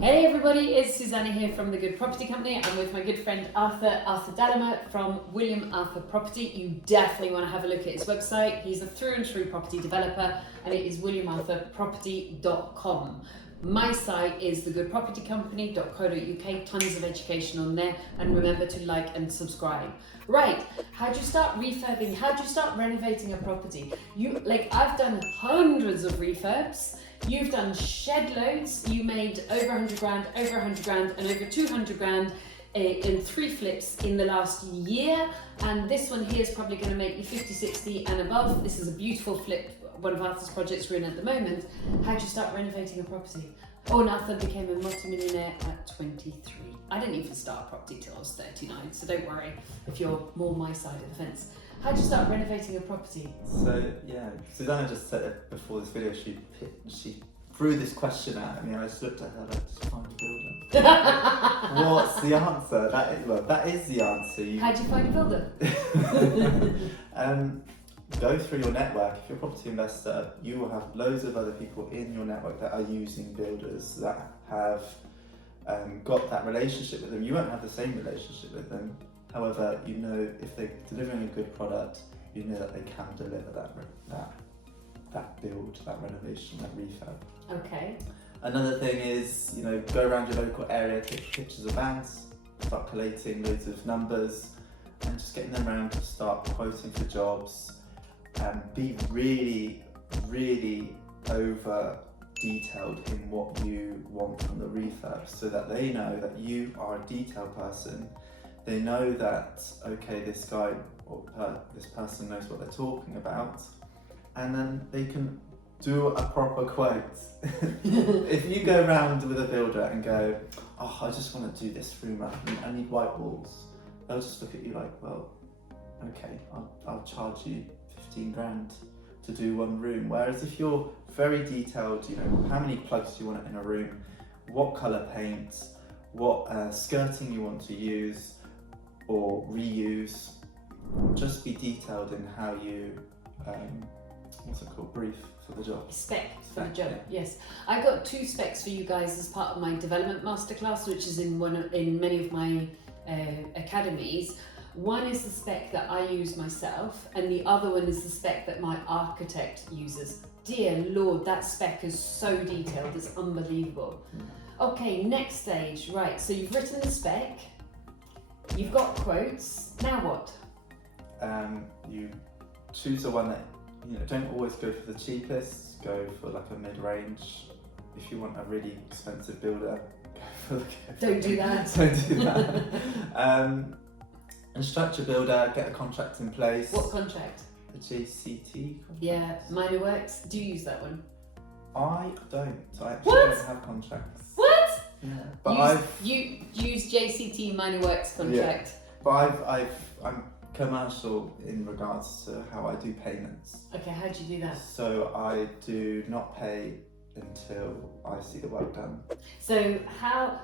Hey everybody, it's Susannah here from The Good Property Company. I'm with my good friend Arthur Dalamer from William Arthur Property. You definitely want to have a look at his website. He's a through and through property developer and it is williamarthurproperty.com. My site is thegoodpropertycompany.co.uk, tons of education on there, and remember to like and subscribe. Right, how do you start refurbing? How do you start renovating a property? I've done hundreds of refurbs. You've done shed loads. You made over 100 grand, over 100 grand, and over 200 grand in 3 flips in the last year. And this one here is probably going to make you 50, 60 and above. This is a beautiful flip. One of Arthur's projects we're in at the moment. How do you start renovating a property? Oh, and Arthur became a multimillionaire at 23. I didn't even start property till I was 39, so don't worry if you're more my side of the fence. How do you start renovating a property? So yeah, Susannah just said it before this video. She threw this question at me, and I just looked at her like, just find a builder. What's the answer? That is the answer. How do you find a builder? Go through your network. If you're a property investor, you will have loads of other people in your network that are using builders that have got that relationship with them. You won't have the same relationship with them. However, you know if they're delivering a good product, you know that they can deliver that build, that renovation, that refurb. Okay. Another thing is, go around your local area, take pictures of vans, start collating loads of numbers, and just getting them around to start quoting for jobs. Be really, really over detailed in what you want from the refurb, so that they know that you are a detailed person. They know that, okay, this guy or this person knows what they're talking about, and then they can do a proper quote. If you go around with a builder and go, oh, I just want to do this room up, I need white walls, they'll just look at you like, well, okay, I'll charge you 15 grand to do one room. Whereas if you're very detailed, how many plugs you want in a room, what colour paint, what skirting you want to use or reuse, just be detailed in how you, brief for the job. Spec for the job, yeah. Yes. I got 2 specs for you guys as part of my development masterclass, which is in many of my academies. One is the spec that I use myself, and the other one is the spec that my architect uses. Dear Lord, that spec is so detailed, it's unbelievable. Okay, next stage, right, so you've written the spec, you've got quotes, now what? You choose the one that, don't always go for the cheapest, go for like a mid-range. If you want a really expensive builder, go for Don't do that. Don't do that. Instruct your builder, get a contract in place. What contract? The JCT contract. Yeah, minor works. Do you use that one? I don't. I actually What? don't have contracts. What? Yeah, but you use JCT minor works contract. Yeah, but I'm commercial in regards to how I do payments. Okay, how do you do that? So I do not pay until I see the work done. So how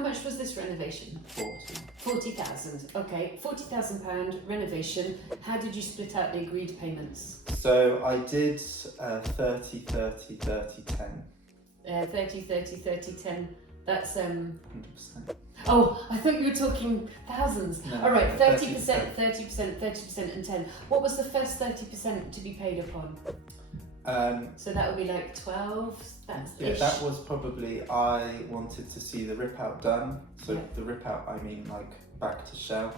much was this renovation? 40,000. Okay, £40,000 renovation. How did you split out the agreed payments? So I did 30, 30, 30, 10. 30, 30, 30, 10. That's 100%. Oh, I thought you were talking thousands. No, All right, 30%, 30%, 30%, 30%, and 10. What was the first 30% to be paid upon? So that would be like 12. That was probably, I wanted to see the rip out done. So yeah. The rip out, I mean like back to shell,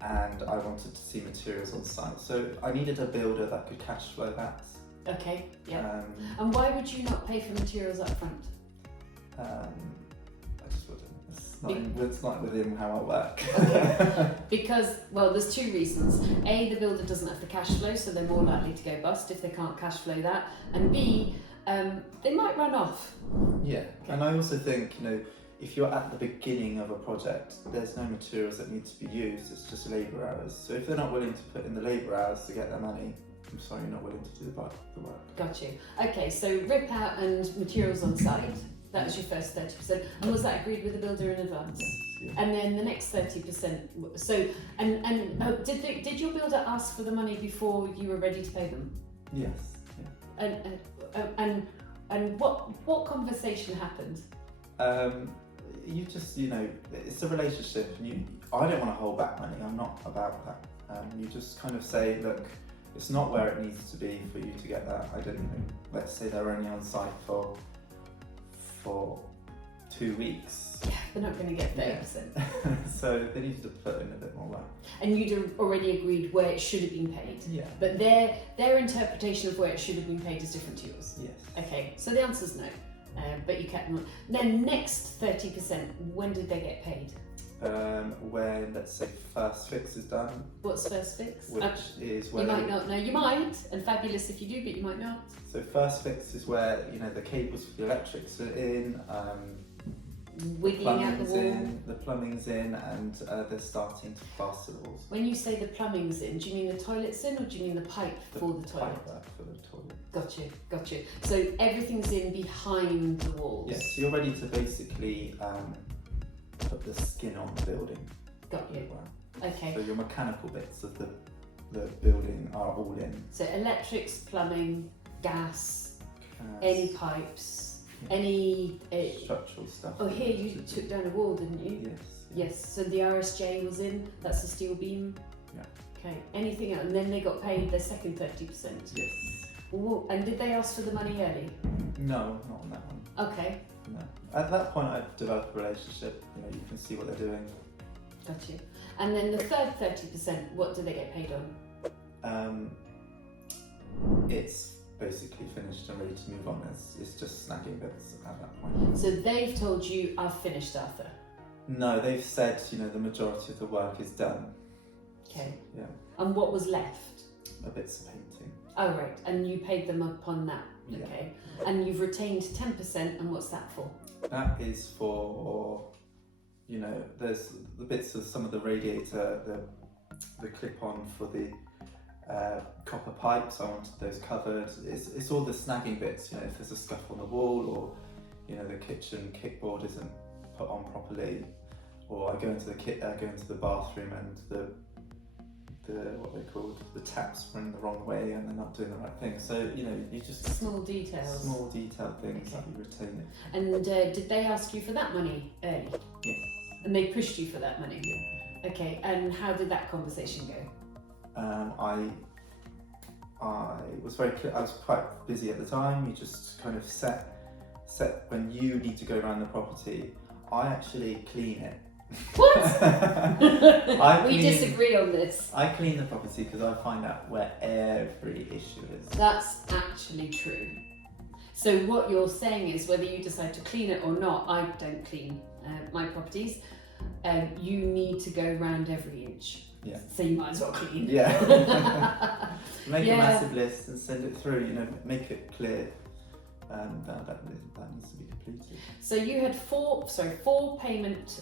and I wanted to see materials on site. So I needed a builder that could cash flow that. Okay, yeah. And why would you not pay for materials up front? I just wouldn't. It's not within how I work. Okay. Because, well, there's 2 reasons. A, the builder doesn't have the cash flow, so they're more likely to go bust if they can't cash flow that. And B, they might run off. Yeah, okay. And I also think, if you're at the beginning of a project, there's no materials that need to be used, it's just labour hours. So if they're not willing to put in the labour hours to get their money, I'm sorry, you're not willing to do the work. Got you. Okay, so rip out and materials on site. That was your first 30%. And was that agreed with the builder in advance? Yes, yeah. And then the next 30%. So, did your builder ask for the money before you were ready to pay them? Yes. Yeah. And And what conversation happened? You just, it's a relationship, and I don't want to hold back money. I'm not about that. You just kind of say, look, it's not where it needs to be for you to get that. I don't know. Let's say they're only on site for 2 weeks. Yeah, they're not going to get 30%. So they need to put in a bit more work. And you'd already agreed where it should have been paid. Yeah. But their interpretation of where it should have been paid is different to yours. Yes. Okay, so the answer's no. But you kept them on. Then next 30%, when did they get paid? When, let's say, first fix is done. What's first fix? Which is where... You might not know. You might, and fabulous if you do, but you might not. So first fix is where, the cables for the electrics are in, wiggling out the wall. the plumbing's in, and they're starting to plaster the walls. When you say the plumbing's in, do you mean the toilet's in, or do you mean the pipe for the toilet? Pipe for the toilet. Got you. So everything's in behind the walls. Yes, so you're ready to basically put the skin on the building. Got you. Okay. So your mechanical bits of the building are all in. So electrics, plumbing, gas, Gas, any pipes, yeah. any... structural stuff. Oh, here you took down a wall, didn't you? Yes. Yes, so the RSJ was in, that's the steel beam. Yeah. Okay, anything else? And then they got paid their second 30%. Yes. Ooh, and did they ask for the money early? No, not on that one. Okay. No. At that point, I've developed a relationship. You can see what they're doing. Got you. And then the third 30%, what do they get paid on? It's basically finished and ready to move on. It's just snagging bits at that point. So they've told you, I've finished, Arthur. No, they've said, the majority of the work is done. Okay. Yeah. And what was left? Bits of painting. Oh, right. And you paid them upon that. Yeah. Okay. And you've retained 10%, and what's that for? That is for, there's the bits of some of the radiator, the clip-on for the copper pipes. I wanted those covered. It's all the snagging bits. If there's a scuff on the wall, or the kitchen kickboard isn't put on properly, or I go into the bathroom and the what they called, the taps run the wrong way and they're not doing the right thing. So you just small details. Small detailed things that you retain it. And did they ask you for that money early? Yes. And they pushed you for that money? Yeah. Okay, and how did that conversation go? I was very clear. I was quite busy at the time. You just kind of set when you need to go around the property. I actually clean it. What? We disagree on this. I clean the property because I find out where every issue is. That's actually true. So what you're saying is, whether you decide to clean it or not, I don't clean my properties. You need to go around every inch. Yeah. So you might as well clean. Yeah. Make a massive list and send it through. Make it clear. That needs to be completed. So you had four payment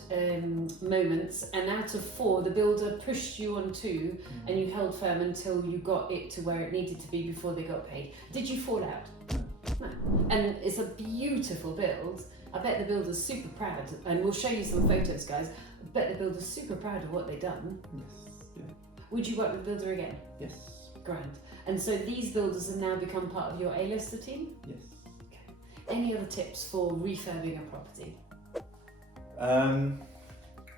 moments, and out of 4, the builder pushed you on 2, and you held firm until you got it to where it needed to be before they got paid. Did you fall out? No. And it's a beautiful build. I bet the builder's super proud, and we'll show you some photos, guys. I bet the builder's super proud of what they've done. Yes. Yeah. Would you work with the builder again? Yes. Grand. And so these builders have now become part of your A-lister team? Yes. Any other tips for refurbing a property?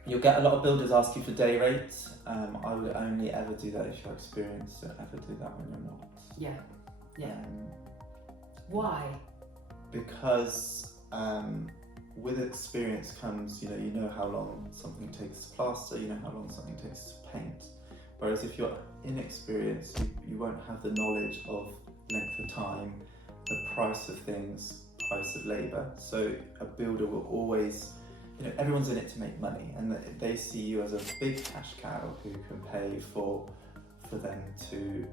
You'll get a lot of builders ask you for day rates. I would only ever do that if you're experienced. Don't ever do that when you're not. Yeah. Why? Because with experience comes, you know how long something takes to plaster, you know how long something takes to paint. Whereas if you're inexperienced, you won't have the knowledge of length of time, the price of things, price of labour. So a builder will always, everyone's in it to make money, and they see you as a big cash cow who can pay for them to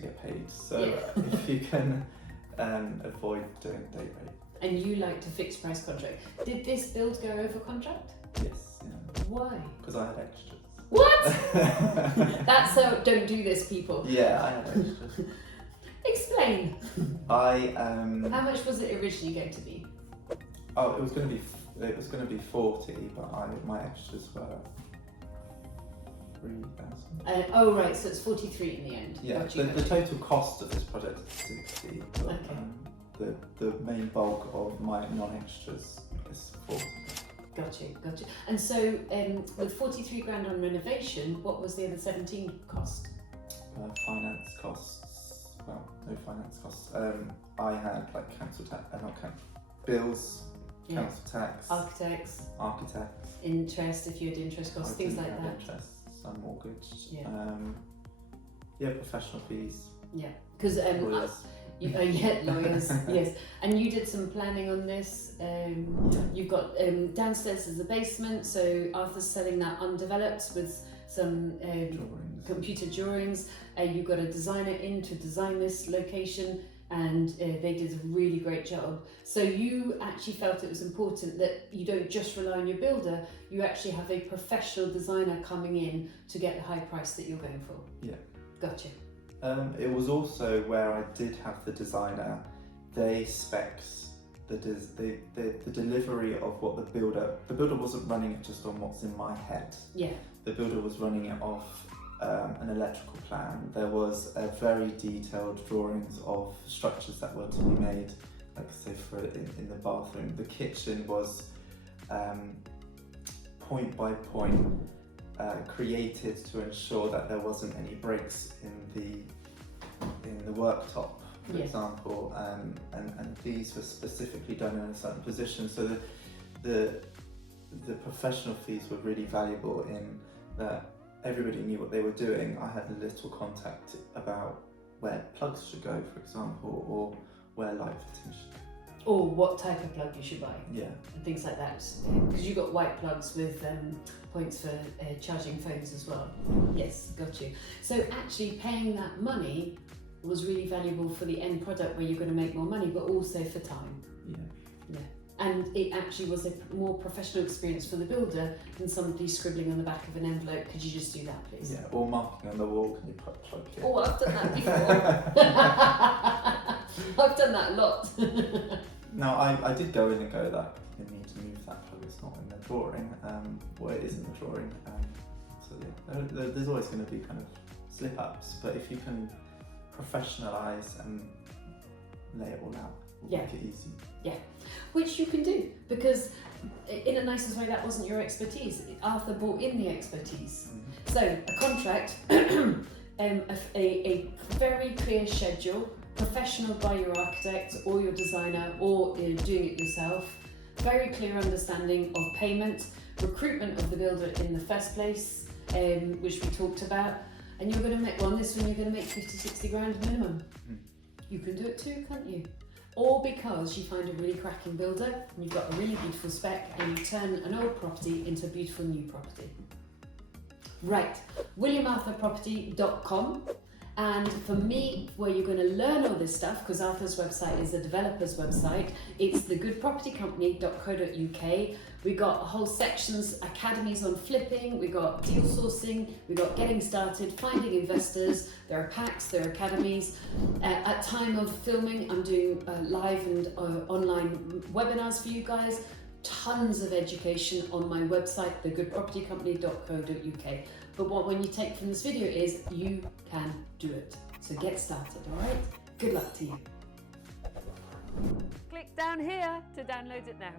get paid. So if you can avoid doing day rate. And you liked a fixed price contract. Did this build go over contract? Yes. Yeah. Why? Because I had extras. What? That's so. Don't do this, people. Yeah, I had extras. Explain. How much was it originally going to be? Oh, it was going to be 40, but my extras were 3,000. Oh right, so it's 43 in the end. Yeah, Gotcha. the total cost of this project is 60. But, Okay. the main bulk of my non-extras is for. Gotcha. And so with 43 grand on renovation, what was the other 17 cost? Finance costs, well, no finance costs. I had like council tax, bills, council tax, architects, interest if you had interest costs, things like that. Interest, some mortgage. Yeah. Professional fees. Yeah, because lawyers. Lawyers, yes. And you did some planning on this. You've got downstairs is the basement, so Arthur's selling that undeveloped with some computer drawings. You've got a designer in to design this location, and they did a really great job. So you actually felt it was important that you don't just rely on your builder, you actually have a professional designer coming in to get the high price that you're going for. Yeah. Gotcha. It was also where I did have the designer, they specs the delivery of what the builder wasn't running it just on what's in my head. Yeah. The builder was running it off an electrical plan. There was a very detailed drawings of structures that were to be made, like say for in the bathroom. The kitchen was point by point created to ensure that there wasn't any breaks in the worktop, for example, and these were specifically done in a certain position. So the professional fees were really valuable in that everybody knew what they were doing. I had little contact about where plugs should go, for example, or where light fittings should go. Or what type of plug you should buy. Yeah. And things like that. Because you've got white plugs with points for charging phones as well. Yes, got you. So actually paying that money was really valuable for the end product where you're going to make more money, but also for time. Yeah. And it actually was a more professional experience for the builder than somebody scribbling on the back of an envelope. Could you just do that, please? Yeah, or marking on the wall, can you put a plug here? Oh, I've done that before. I've done that a lot. Now, I did go in and go that you need to move that plug, it's not in the drawing, well it is in the drawing, so yeah, there's always going to be kind of slip-ups, but if you can professionalise and lay it all out, it'll make it easy. Yeah. Which you can do, because in a nicest way that wasn't your expertise. Arthur brought in the expertise. So a contract, a very clear schedule, professional by your architect or your designer or doing it yourself, very clear understanding of payment, recruitment of the builder in the first place, which we talked about, and you're going to make, on this one you're going to make 50-60 grand minimum. You can do it too, can't you? Or because you find a really cracking builder and you've got a really beautiful spec and you turn an old property into a beautiful new property. Right, williamarthurproperty.com. And for me, where you're going to learn all this stuff, because Arthur's website is a developer's website, it's thegoodpropertycompany.co.uk. We got whole sections, academies on flipping, we got deal sourcing, we got getting started, finding investors, there are packs, there are academies. At time of filming, I'm doing live and online webinars for you guys. Tons of education on my website, thegoodpropertycompany.co.uk. But what when you take from this video is you can do it. So get started, all right? Good luck to you. Click down here to download it now.